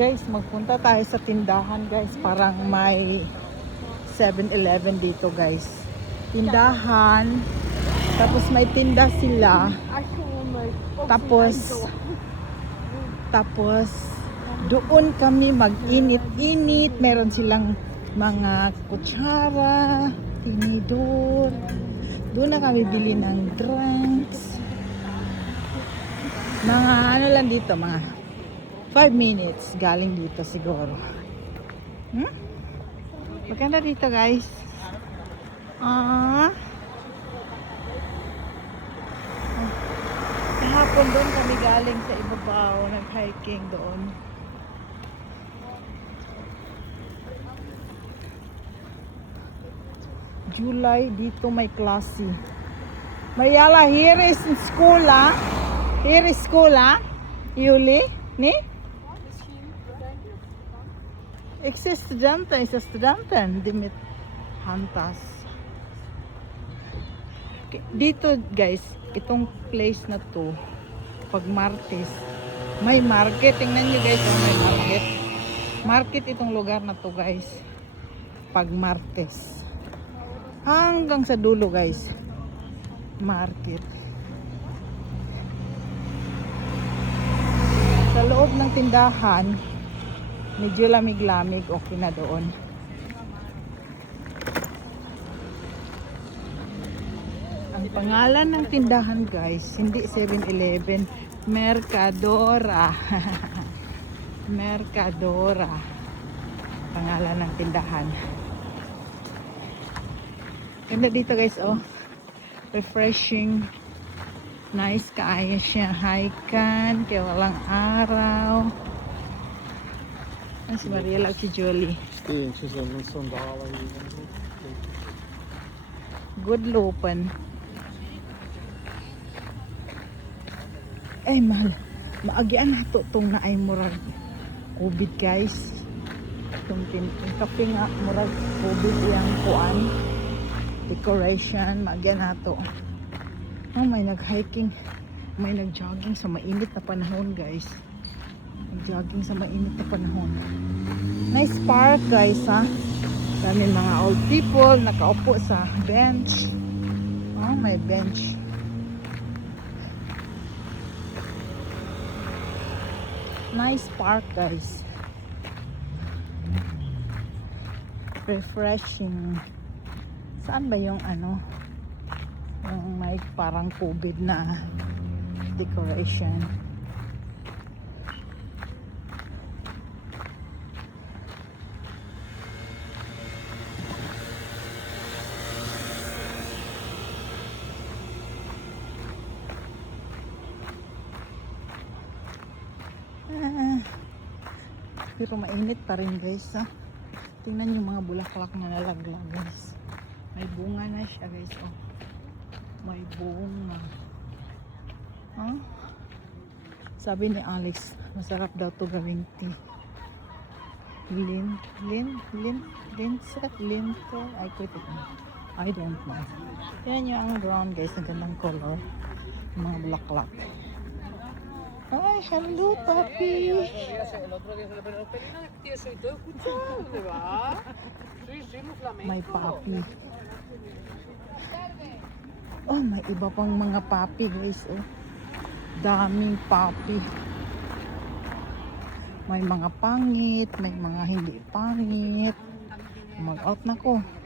Guys, magpunta tayo sa tindahan guys. Parang may 7-Eleven dito guys. Tindahan. Tapos may tinda sila. Tapos doon kami mag-init-init. Meron silang mga kutsara, tinidor. Doon na kami bili ng drinks. Mga ano lang dito, mga 5 minutes galing dito siguro. Maganda dito guys. Kahapon doon kami galing sa ibabaw, nag-hiking doon. July, dito may klase. Mariala, here is school ah. Here is school ah. Yuli, ni? Ikke studenter, ikke studenter. Dimit hantas. Okay. Dito guys, itong place na to, pag Martes, may market. Tingnan nyo guys, may market. Market itong lugar na to guys. Pag Martes. Hanggang sa dulo guys. Market. Sa loob ng tindahan, medyo lamig-lamig, okay na doon. Ang pangalan ng tindahan guys, hindi 7-Eleven, Mercadora. Mercadora. Pangalan ng tindahan. Ganda dito guys, oh. Refreshing. Nice kaayo siya. Hikan, kaya walang araw. Si Mariela at si Julie. Good lopen. Ay, mahal. Maagian na ito itong naay murag COVID guys. Itong kape nga murag COVID yung kuan. Decoration. Maagian na ito. Oh, may nag-hiking. May nag-jogging sa mainit na panahon guys. Jogging sa mainit na panahon. Nice park guys ha. Dami mga old people nakaupo sa bench. Oh, may bench. Nice park guys. Refreshing. Saan ba yung ano? Yung may parang COVID na decoration. Pero mainit pa rin guys ha. Tingnan yung mga bulaklak na nalaglag guys. May bunga na siya guys oh. May bunga. Huh? Sabi ni Alex, masarap daw to gawing tea. Lint. I don't know. Yan yung ang ground guys, ang gandang color. Yung mga bulaklak. Ay, hello, papi. May papi. Oh, may iba pang mga papi, guys. Oh. Daming papi. May mga pangit, may mga hindi pangit. Mag-out na ko.